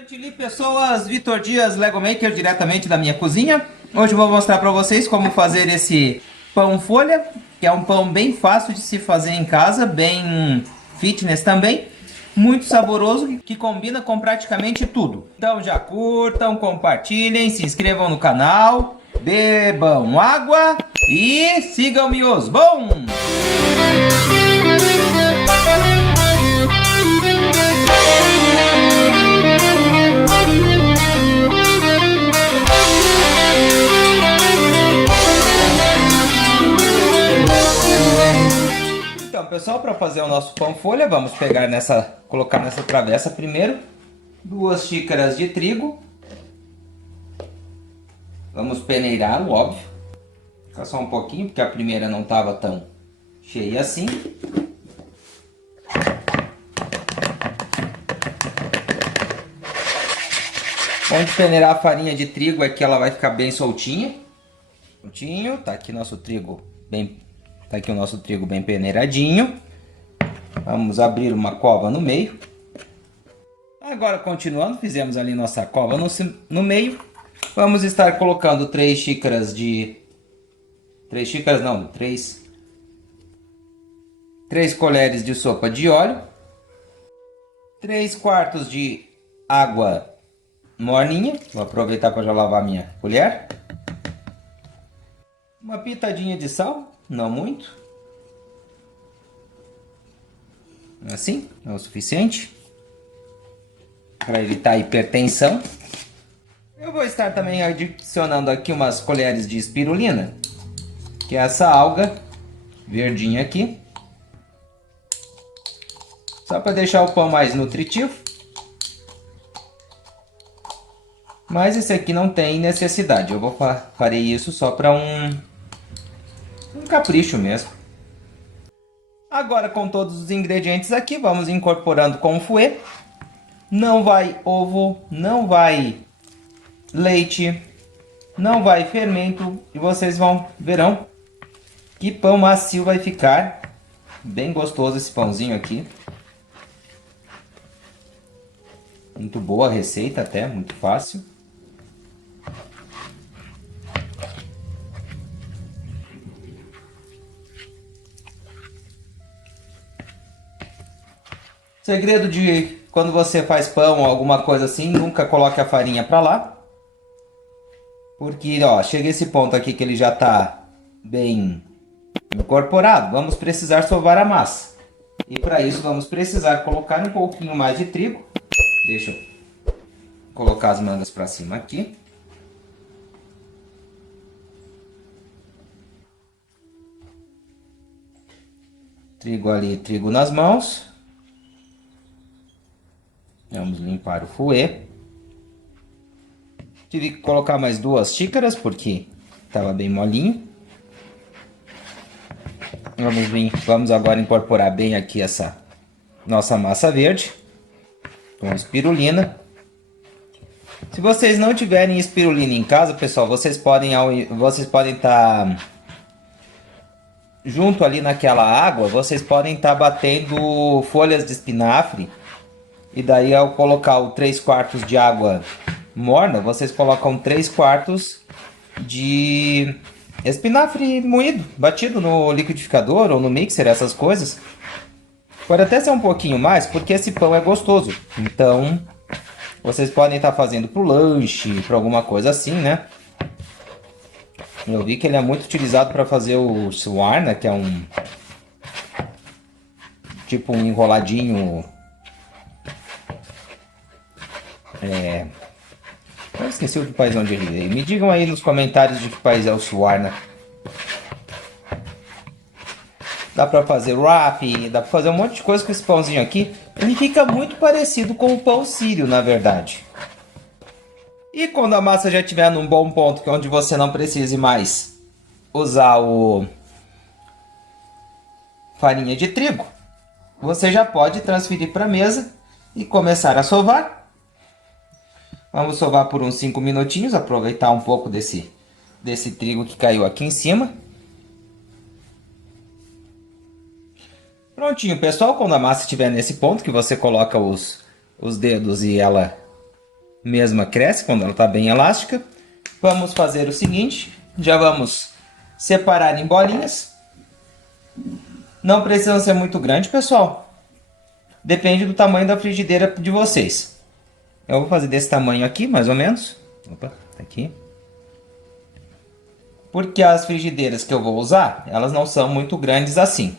Chantilly, pessoas, Vitor Dias, Lego Maker, diretamente da minha cozinha. Hoje eu vou mostrar para vocês como fazer esse pão folha, que é um pão bem fácil de se fazer em casa, bem fitness também, muito saboroso, que combina com praticamente tudo. Então já curtam, compartilhem, se inscrevam no canal, bebam água e sigam-me os bons! Então, pessoal, para fazer o nosso pão folha, vamos pegar colocar nessa travessa primeiro 2 xícaras de trigo. Vamos peneirá-lo, óbvio. Fica só um pouquinho, porque a primeira não estava tão cheia assim. Onde peneirar a farinha de trigo é que ela vai ficar bem soltinha. Soltinho, tá aqui nosso trigo bem, tá aqui o nosso trigo bem peneiradinho. Vamos abrir uma cova no meio. Agora continuando, fizemos ali nossa cova no meio. Vamos estar colocando 3 xícaras de 3 colheres de sopa de óleo, 3/4 de água morninha, vou aproveitar para já lavar minha colher. Uma pitadinha de sal, não muito. Assim, é o suficiente para evitar hipertensão. Eu vou estar também adicionando aqui umas colheres de espirulina, que é essa alga verdinha aqui. Só para deixar o pão mais nutritivo. Mas esse aqui não tem necessidade. Eu farei isso só para um capricho mesmo. Agora, com todos os ingredientes aqui, vamos incorporando com o fouet. Não vai ovo, não vai leite, não vai fermento. E vocês verão que pão macio vai ficar. Bem gostoso esse pãozinho aqui. Muito boa a receita até, muito fácil. Segredo de quando você faz pão ou alguma coisa assim, nunca coloque a farinha para lá. Porque, ó, chega esse ponto aqui que ele já está bem incorporado. Vamos precisar sovar a massa. E para isso vamos precisar colocar um pouquinho mais de trigo. Deixa eu colocar as mangas para cima aqui. Trigo ali, trigo nas mãos. Vamos limpar o fouet. Tive que colocar mais 2 xícaras porque estava bem molinho. Vamos agora incorporar bem aqui essa nossa massa verde com espirulina. Se vocês não tiverem espirulina em casa, pessoal, vocês podem estar junto ali naquela água, vocês podem estar batendo folhas de espinafre. E daí, ao colocar o 3/4 de água morna, vocês colocam 3/4 de espinafre moído, batido no liquidificador ou no mixer, essas coisas. Pode até ser um pouquinho mais, porque esse pão é gostoso. Então, vocês podem estar fazendo para o lanche, para alguma coisa assim, né? Eu vi que ele é muito utilizado para fazer o suarna, que é um tipo um enroladinho. Eu esqueci o país onde ele veio. Me digam aí nos comentários de que país é o suarna. Dá pra fazer wrap, dá pra fazer um monte de coisa com esse pãozinho aqui. Ele fica muito parecido com o pão sírio, na verdade. E quando a massa já estiver num bom ponto, que é onde você não precise mais usar o farinha de trigo, você já pode transferir para a mesa e começar a sovar. Vamos sovar por uns 5 minutinhos, aproveitar um pouco desse trigo que caiu aqui em cima. Prontinho, pessoal. Quando a massa estiver nesse ponto, que você coloca os dedos e ela mesma cresce quando ela está bem elástica. Vamos fazer o seguinte, já vamos separar em bolinhas. Não precisam ser muito grandes, pessoal. Depende do tamanho da frigideira de vocês. Eu vou fazer desse tamanho aqui, mais ou menos. Opa, tá aqui. Porque as frigideiras que eu vou usar, elas não são muito grandes assim.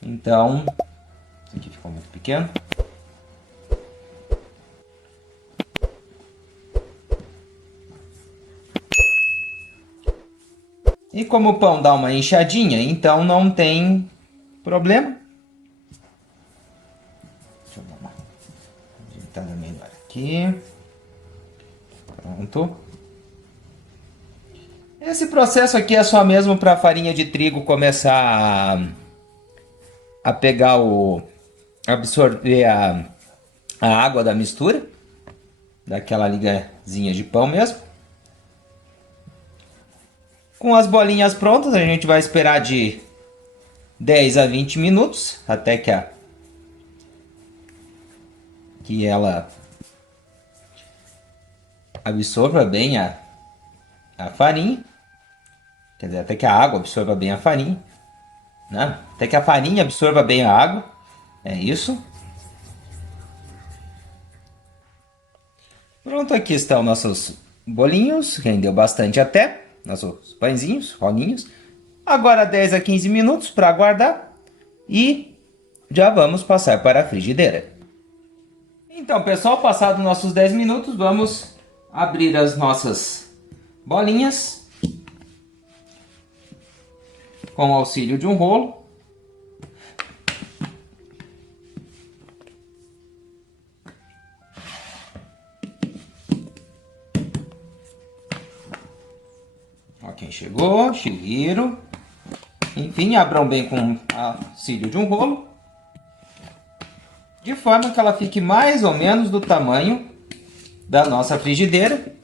Então, esse aqui ficou muito pequeno. E como o pão dá uma inchadinha, então não tem problema. Deixa eu dar uma ajeitada melhor aqui. Pronto. Esse processo aqui é só mesmo para a farinha de trigo começar a pegar absorver a água da mistura, daquela ligazinha de pão mesmo. Com as bolinhas prontas, a gente vai esperar de 10 a 20 minutos até que ela absorva bem a farinha. Quer dizer, até que a água absorva bem a farinha. Né? Até que a farinha absorva bem a água. É isso. Pronto, aqui estão nossos bolinhos. Rendeu bastante até. Nossos pãezinhos, rolinhos. Agora 10 a 15 minutos para aguardar. E já vamos passar para a frigideira. Então, pessoal, passados nossos 10 minutos, vamos abrir as nossas bolinhas. Com o auxílio de um rolo. Ó, quem chegou, Shihiro. Enfim, abram bem com auxílio de um rolo. De forma que ela fique mais ou menos do tamanho da nossa frigideira.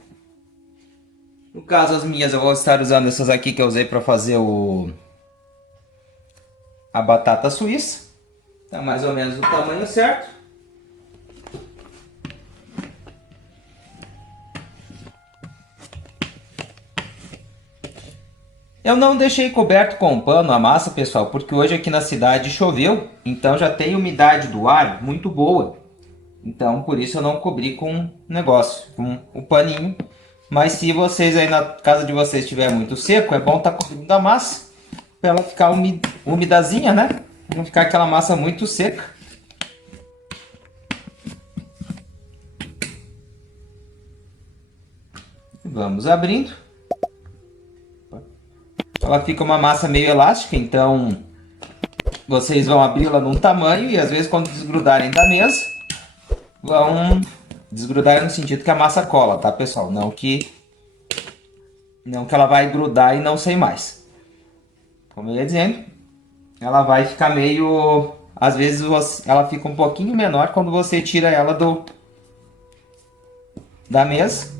No caso, as minhas eu vou estar usando essas aqui que eu usei para fazer a batata suíça. Tá mais ou menos do tamanho certo. Eu não deixei coberto com pano a massa, pessoal, porque hoje aqui na cidade choveu, então já tem umidade do ar muito boa. Então, por isso eu não cobri com negócio, com o paninho. Mas se vocês aí na casa de vocês estiver muito seco, é bom estar cobrindo a massa para ela ficar umidazinha, né? Não ficar aquela massa muito seca. Vamos abrindo. Ela fica uma massa meio elástica, então vocês vão abri-la num tamanho e às vezes quando desgrudarem da mesa, vão desgrudar no sentido que a massa cola, tá, pessoal? Não que ela vai grudar e não sair mais. Como eu ia dizendo, ela vai ficar meio... Às vezes ela fica um pouquinho menor quando você tira ela da mesa.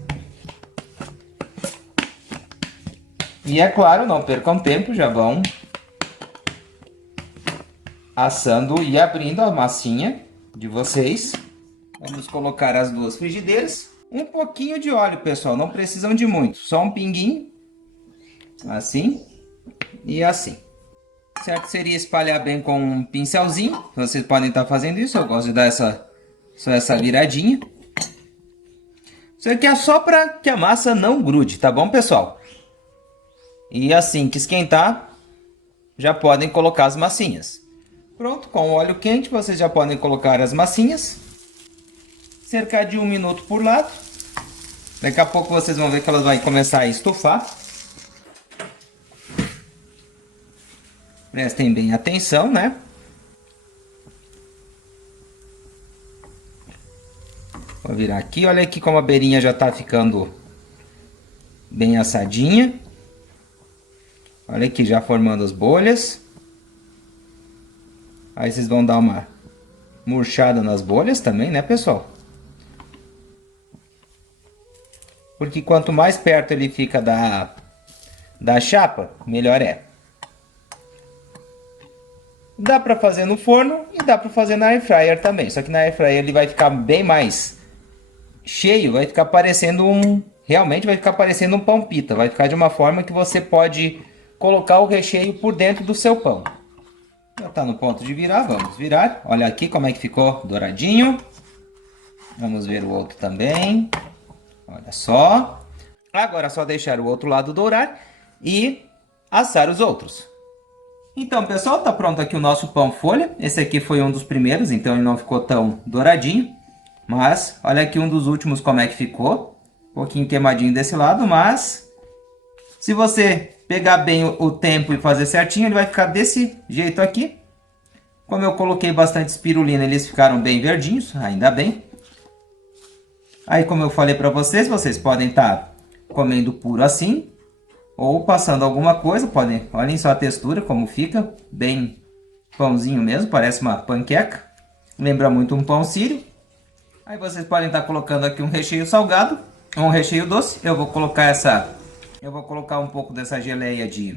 E é claro, não percam tempo, já vão assando e abrindo a massinha de vocês. Vamos colocar as duas frigideiras. Um pouquinho de óleo, pessoal, não precisam de muito, só um pinguinho. Assim e assim. Certo seria espalhar bem com um pincelzinho. Vocês podem estar fazendo isso, eu gosto de dar só essa viradinha. Isso aqui é só para que a massa não grude, tá bom, pessoal? E assim que esquentar, já podem colocar as massinhas. Pronto, com o óleo quente vocês já podem colocar as massinhas. Cerca de 1 minuto por lado. Daqui a pouco vocês vão ver que elas vão começar a estufar. Prestem bem atenção, né? Vou virar aqui, olha aqui como a beirinha já está ficando bem assadinha. Olha aqui, já formando as bolhas. Aí vocês vão dar uma murchada nas bolhas também, né, pessoal? Porque quanto mais perto ele fica da chapa, melhor é. Dá para fazer no forno e dá para fazer na air fryer também. Só que na air fryer ele vai ficar bem mais cheio, vai ficar parecendo um... Realmente vai ficar parecendo um pão pita. Vai ficar de uma forma que você pode colocar o recheio por dentro do seu pão. Já está no ponto de virar, vamos virar. Olha aqui como é que ficou douradinho. Vamos ver o outro também. Olha só. Agora é só deixar o outro lado dourar e assar os outros. Então, pessoal, tá pronto aqui o nosso pão folha. Esse aqui foi um dos primeiros, então ele não ficou tão douradinho. Mas, olha aqui um dos últimos como é que ficou. Um pouquinho queimadinho desse lado, mas... se você pegar bem o tempo e fazer certinho, ele vai ficar desse jeito aqui. Como eu coloquei bastante espirulina, eles ficaram bem verdinhos, ainda bem. Aí, como eu falei para vocês, vocês podem estar comendo puro assim, ou passando alguma coisa. Podem, olhem só a textura como fica, bem pãozinho mesmo, parece uma panqueca. Lembra muito um pão sírio. Aí vocês podem estar colocando aqui um recheio salgado, ou um recheio doce. Eu vou colocar um pouco dessa geleia de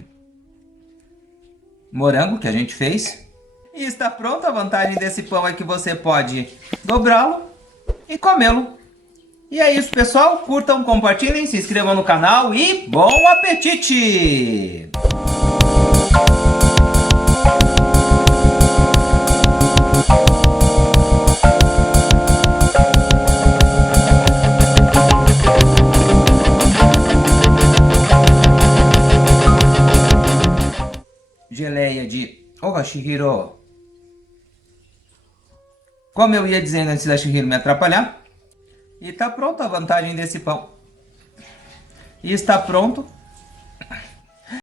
morango que a gente fez. E está pronto. A vantagem desse pão é que você pode dobrá-lo e comê-lo. E é isso, pessoal. Curtam, compartilhem, se inscrevam no canal e bom apetite! Geleia de... Oh, Shihiro! Como eu ia dizendo antes da Shihiro me atrapalhar. E está pronta a vantagem desse pão. E está pronto